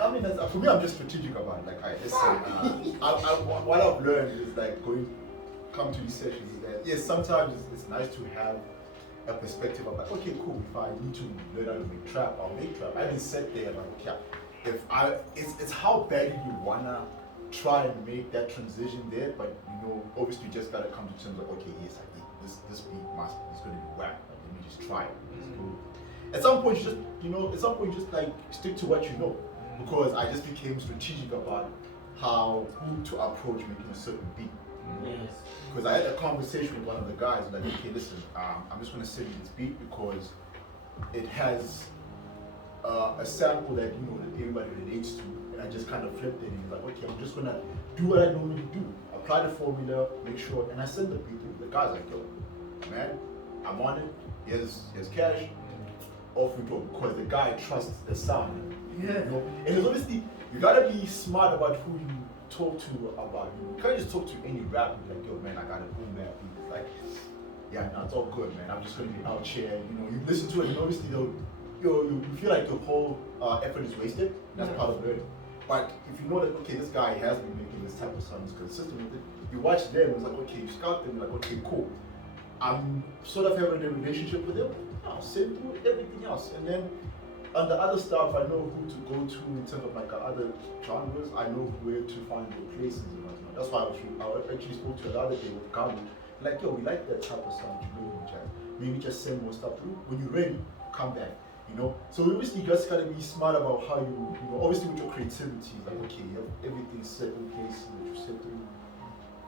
I mean, for me, I'm just strategic about it. Like, listen, what I've learned is like come to these sessions is that yes, sometimes it's nice to have a perspective of like, okay, cool. If I need to learn how to make trap, I'll make trap. I haven't sat there like, okay, it's how badly you wanna try and make that transition there, but you know, obviously, you just gotta come to terms of okay, yes, I think this beat is gonna be whack. But let me just try it. At some point, you just like stick to what you know, because I just became strategic about who to approach making a certain beat. Yes. Because I had a conversation with one of the guys, like, okay, listen, I'm just gonna send you this beat because it has a sample that that everybody relates to, and I just kind of flipped it, and he's like, okay, I'm just gonna do what I normally do, apply the formula, make sure, and I send the beat to the guy's like, yo, man, I'm on it. Here's cash. Off we go, because the guy trusts the sound. Yeah. You know? And it's obviously you gotta be smart about who you talk to about. You can't just talk to any rapper like, yo man, I got a boom bap beat. It's like, yeah, no, it's all good, man. I'm just gonna be out here. You listen to it, and obviously you feel like your whole effort is wasted. That's part of learning. But if you know that okay, this guy has been making this type of sound, he's consistent with it. You watch them, it's like okay, you scout them, like okay, cool. I'm sort of having a relationship with them. I'll send through everything else, and then on the other stuff, I know who to go to in terms of like other genres. I know where to find the places and whatnot. That's why I actually spoke to the other day with Gamu. Like, yo, we like that type of sound. Maybe just send more stuff through. When you're ready, come back. So obviously you just gotta be smart about how you obviously with your creativity, like okay, you have everything set in place that you set through.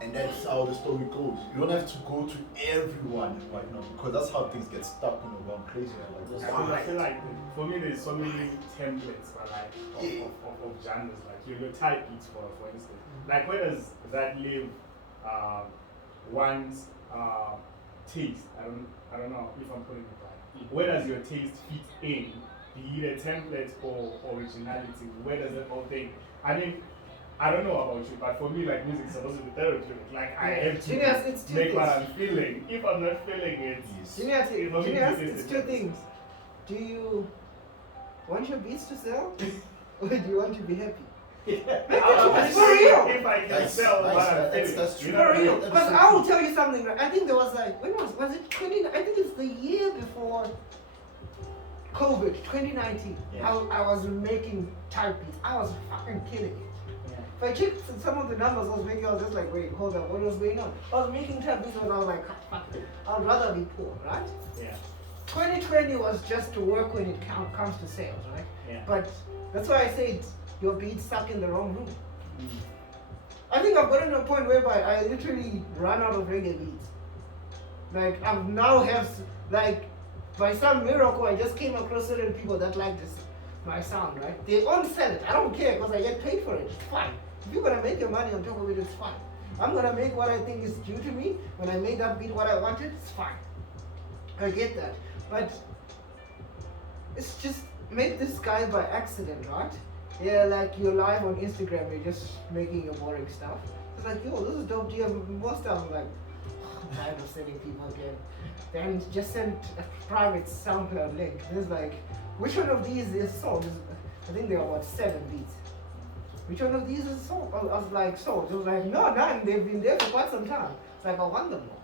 And that's how the story goes. You don't have to go to everyone right now because that's how things get stuck in the wrong places. I feel like for me there's so many templates, but like of genres, like your type beats for instance. Like where does that leave one's taste? I don't know if I'm putting it right. Where does your taste fit in? Be it a template or originality? Where does that whole thing? I mean, I don't know about you, but for me, like music is supposed to be therapeutic. Like I have to make what I'm feeling. If I'm not feeling it, it's two things. Do you want your beats to sell, or do you want to be happy? That's for real. If I can sell what I'm feeling, that's true. For real. Because I will tell you something. I think there was like when was it 20? I think it's the year before COVID, 2019. Yeah. I was making type beats. I was fucking killing it. If I checked some of the numbers I was making, I was just like, wait, hold on, what was going on? I was making trap beats and I was like, fuck it. I would rather be poor, right? Yeah. 2020 was just to work when it comes to sales, right? Yeah. But that's why I said your beats stuck in the wrong room. I think I've gotten to a point whereby I literally run out of reggae beats. Like I've now have like by some miracle I just came across certain people that like my sound, right? They all sell it. I don't care because I get paid for it. It's fine. If you're gonna make your money on top of it, it's fine. I'm gonna make what I think is due to me. When I made that beat what I wanted, it's fine. I get that. But it's just make this guy by accident, right? Yeah, like you're live on Instagram, you're just making your boring stuff. It's like, yo, this is dope. Do you have more stuff? I'm like, I'm tired of sending people again. Then just send a private SoundCloud link. It's like, which one of these is sold? I think there are about 7 beats. Which one of these is sold? I was like, sold. It was like, no, none. They've been there for quite some time. It's like, I want them more.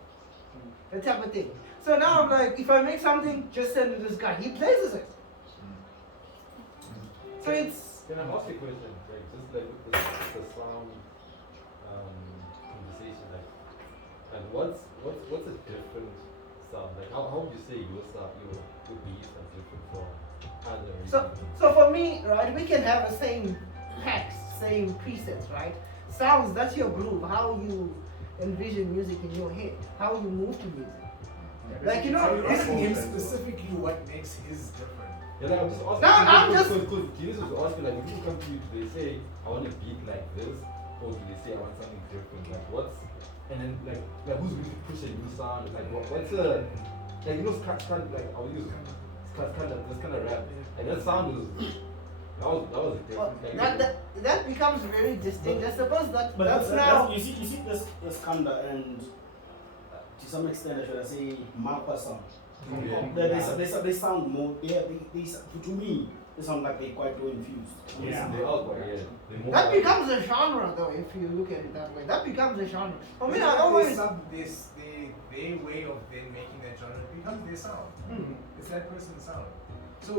That type of thing. So now I'm like, if I make something, just send it to this guy. He places it. So it's. Can I ask you a question? Like, just like with the sound conversation, like what's a different sound? Like, how would you say your sound, your beats are different from other? So for me, right, we can have the same hacks, same presets, right? Sounds, that's your groove, how you envision music in your head, how you move to music. Like, you know, So you're asking him specifically what makes his different. Yeah, like, I'm just asking. No, I'm just. Because Jesus was asking, like, if people come to you, do they say, I want a beat like this, or do they say, I want something different? Like, what's, and then, like who's going to push a new sound? Like, what's a, like, you know, like, I'll use kind of rap. And that sound was that was a Well, different. that becomes very distinct. I suppose But that's now. you see this Kanda and to some extent, should I say, Mapa sound. They sound more. To me, they sound like they're quite low infused. Yeah. They are quite, yeah. That becomes a genre, though, if you look at it that way. That becomes a genre. For me, I There's always. their way of then making that genre becomes their sound. It's that person's sound. So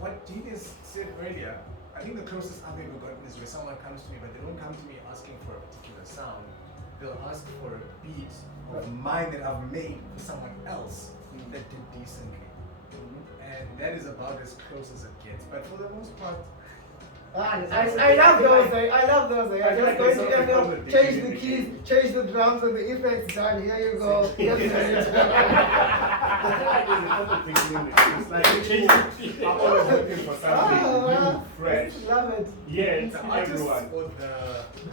what Genius said earlier, I think the closest I've ever gotten is where someone comes to me, but they don't come to me asking for a particular sound. They'll ask for a beat of mine that I've made for someone else that did decently. And that is about as close as it gets. But for the most part, I love those. I love those. I I feel just like go there's into something called FM, the change digging the in the keys, game. change the drums and the effects. Done. Here you go. I feel like there's another thing in it. It's like I'm always looking for something new, fresh. Love it. Yeah, it's the artists everyone. or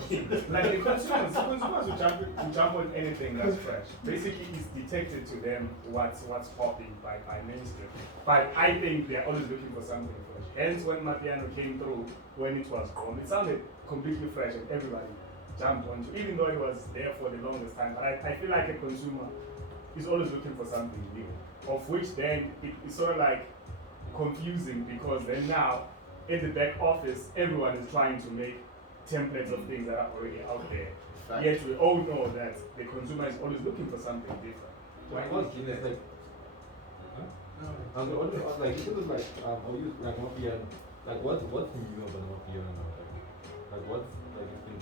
the Like the consumers will jump on anything that's fresh. Basically, it's detected to them what's popping by mainstream. But I think they're always looking for something fresh. Hence, when Mapiano came through, when it was gone, it sounded completely fresh and everybody jumped onto, even though it was there for the longest time. But I feel like a consumer is always looking for something new, of which then it's sort of like confusing because then now in the back office, everyone is trying to make templates of things that are already out there. Yet we all know that the consumer is always looking for something different. Why not Genius? Like, I was like, it was like, I'll use like one piano. Like, what's new about one piano now? Like, what's like it's been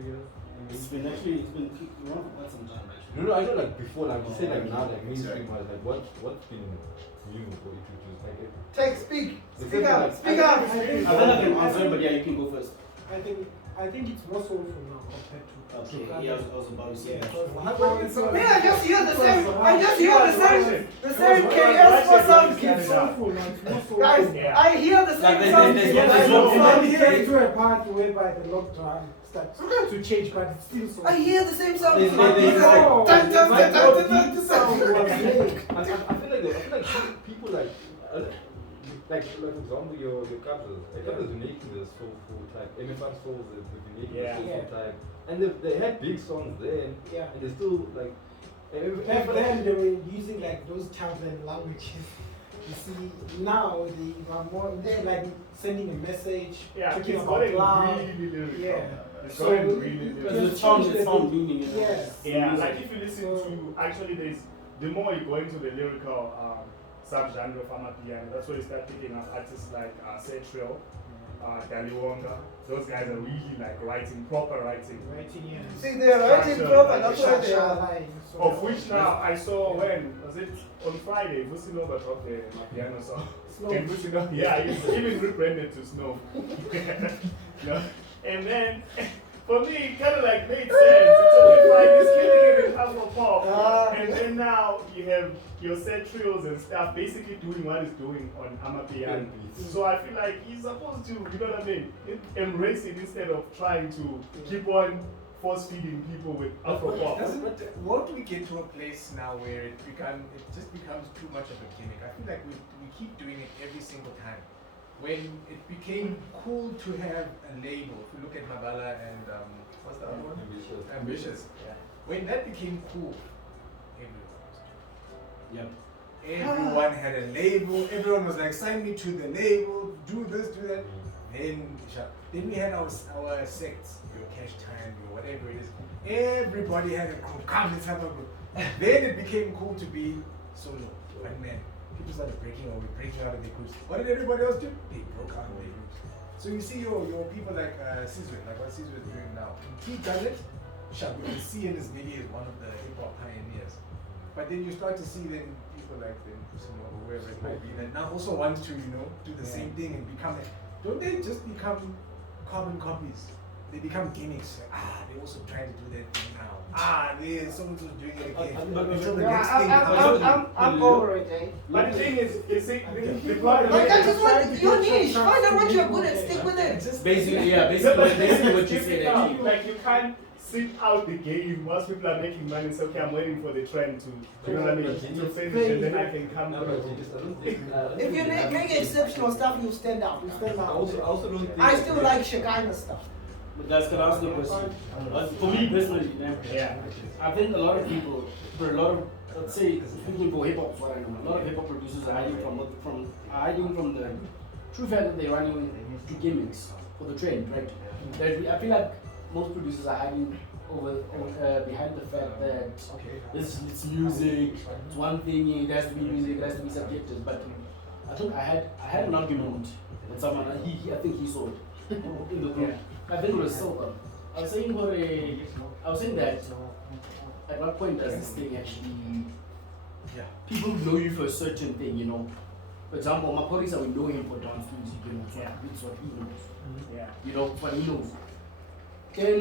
2-3 years? It's been around for quite some time actually. No, I know like before, like you said, like now, like mainstream was like what's been new or introduced? Like, Speak up. Speak up. I feel like I'm answering, but yeah, you can go first. I think it's more soulful now compared to. Okay, yeah, I was about to say that. I just hear the same. I just hear the same chaos for sound keeps. Soulful now, it's more soulful. Guys, Yeah. I hear the Like same sound. there's Yes, no- I'm here to a part whereby the lockdown starts to change, but it's still so. I hear the same sound. There's- there's- No, Dun, dun, my dun, dun, God, dun, the sound was made. I feel like people like for example your Kabzas. Like Kabzas been making this soulful type. MFR Souls have been making this soulful type. And they had big songs then, Yeah. and they still like. Back then they were using like those Calvin languages. You see, now they are more they're like sending a message, Yeah, talking it's about gotten love. really lyrical. Yeah. It's So, gotten really Because lyrical. it's found meaning in it. Yes. Yeah, like if you listen to, actually there's, the more you go into the lyrical subgenre of Amapiano, that's where you start picking up artists like Setrio, Daliwonga. Those guys are really like writing, proper writing. Writing, yeah. See, they are writing proper. That's why they are. Lying, so Of which now I saw when, was it on Friday, Vusinova dropped the Mapiano song. Snow. And Vusinova, yeah, it's even rebranded to Snow. No. And then, for me, it kind of like made sense. It's okay, fine, he's killing it in Afro Pop. And then now you have your set trios and stuff basically doing what he's doing on Amapiano. So I feel like he's supposed to, you know what I mean, embrace it instead of trying to keep on force feeding people with Afro Pop. won't we get to a place now where it just becomes too much of a gimmick? I feel like we keep doing it every single time. When it became cool to have a label, if you look at Mabala and what's the other one? Ambitious. Yeah. When that became cool, everyone was doing Yeah. it. Everyone had a label. Everyone was like, sign me to the label, do this, do that. Then we had our sects, your Cash Time, your whatever it is. Everybody had a group. Come, let's have a group. Then it became cool to be solo, one man. People started breaking out of their groups. What did everybody else do? They broke out of their groups. So you see your people like Sizwe, like what Sizwe is doing now. He does it. We can see in his video is one of the hip hop pioneers. But then you start to see then people like them, or whoever it might be, that now also want to, do the same thing and become it. Don't they just become carbon copies? They become gimmicks. They also try to do that thing now. yeah, someone was doing it again. But And we then the should- next thing comes. I'm over it, eh? But the thing is, you see, the problem Like I is- just want your niche. Find out what you're good at. Stick with it. Basically, yeah, Yeah, but basically what you it's said. difficult. Actually. Like you can't sit out the game. Most people are making money, so okay, I'm waiting for the trend to, you know what I mean, to finish, and then I can come. No, but I don't think, If you make exceptional stuff, you stand out. You stand I out. also don't think. I still like Shekinah stuff. But that's gonna ask the question. But for me personally, Yeah. I think a lot of people, for a lot of, let's say, speaking for hip hop, what I know, a lot of hip hop producers are hiding from the true fact that they're running to gimmicks for the trend, right? I feel like most producers are hiding behind the fact that it's music, it's one thing, it has to be music, it has to be subjective. But I think I had an argument with someone, I think he saw it in the group. I think it was so. I was saying that at what point does this thing actually? People know you for a certain thing, you know. For example, my police, we know him for dance music, you know. It's what he knows. Yeah. You know what he knows. Then